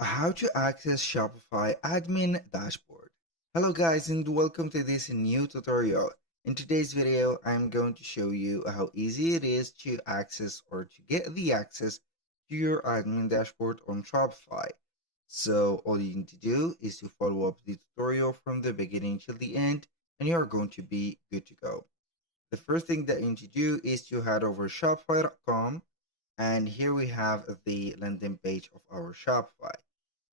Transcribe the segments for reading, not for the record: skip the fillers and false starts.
How to access Shopify admin dashboard. Hello guys and welcome to this new tutorial. In today's video, I'm going to show you how easy it is to access or to get the access to your admin dashboard on Shopify. So all you need to do is to follow up the tutorial from the beginning till the end and you are going to be good to go. The first thing that you need to do is to head over shopify.com, and here we have the landing page of our Shopify.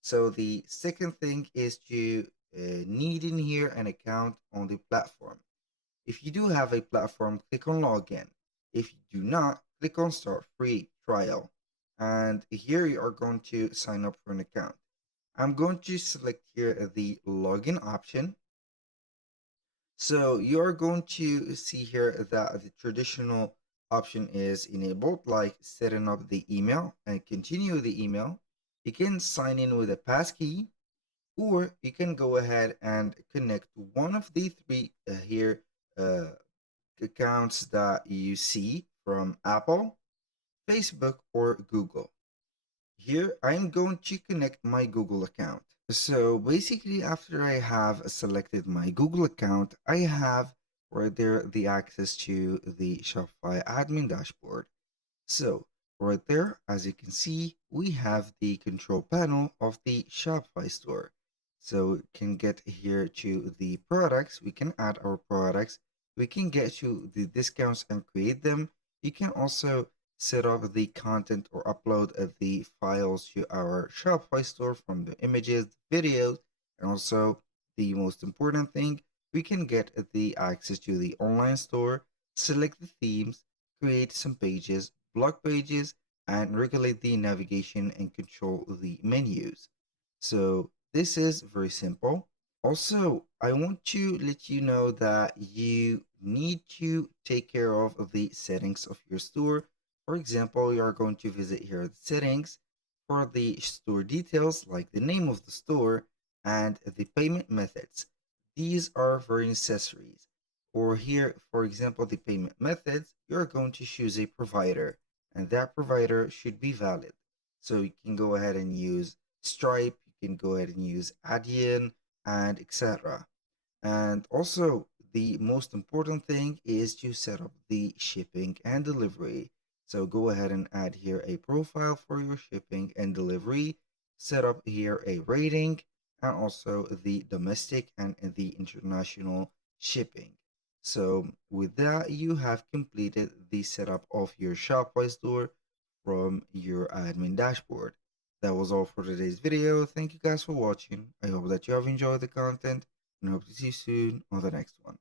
So the second thing is to need in here an account on the platform. If you do have a platform, click on login. If you do not, click on start free trial. And here you are going to sign up for an account. I'm going to select here the login option. So you are going to see here that the traditional option is enabled, like setting up the email and continue the email. You can sign in with a passkey, or you can go ahead and connect one of the three here uh, accounts that you see from Apple, Facebook, or Google. Here, I'm going to connect my Google account. So basically, after I have selected my Google account, I have right there the access to the Shopify admin dashboard. So right there, as you can see, we have the control panel of the Shopify store. So we can get here to the products, we can add our products, we can get to the discounts and create them. You can also set up the content or upload the files to our Shopify store from the images, videos, and also the most important thing, we can get the access to the online store, select the themes, create some pages, block pages, and regulate the navigation and control the menus. So this is very simple. Also, I want to let you know that you need to take care of the settings of your store. For example, you are going to visit here the settings for the store details, like the name of the store and the payment methods. These are very necessaries. Or here, for example, the payment methods, you're going to choose a provider, and that provider should be valid. So you can go ahead and use Stripe, you can go ahead and use Adyen, and etc. And also, the most important thing is to set up the shipping and delivery. So go ahead and add here a profile for your shipping and delivery, set up here a rating, and also the domestic and the international shipping. So with that, you have completed the setup of your Shopify store from your admin dashboard. That was all for today's video. Thank you guys for watching. I hope that you have enjoyed the content and hope to see you soon on the next one.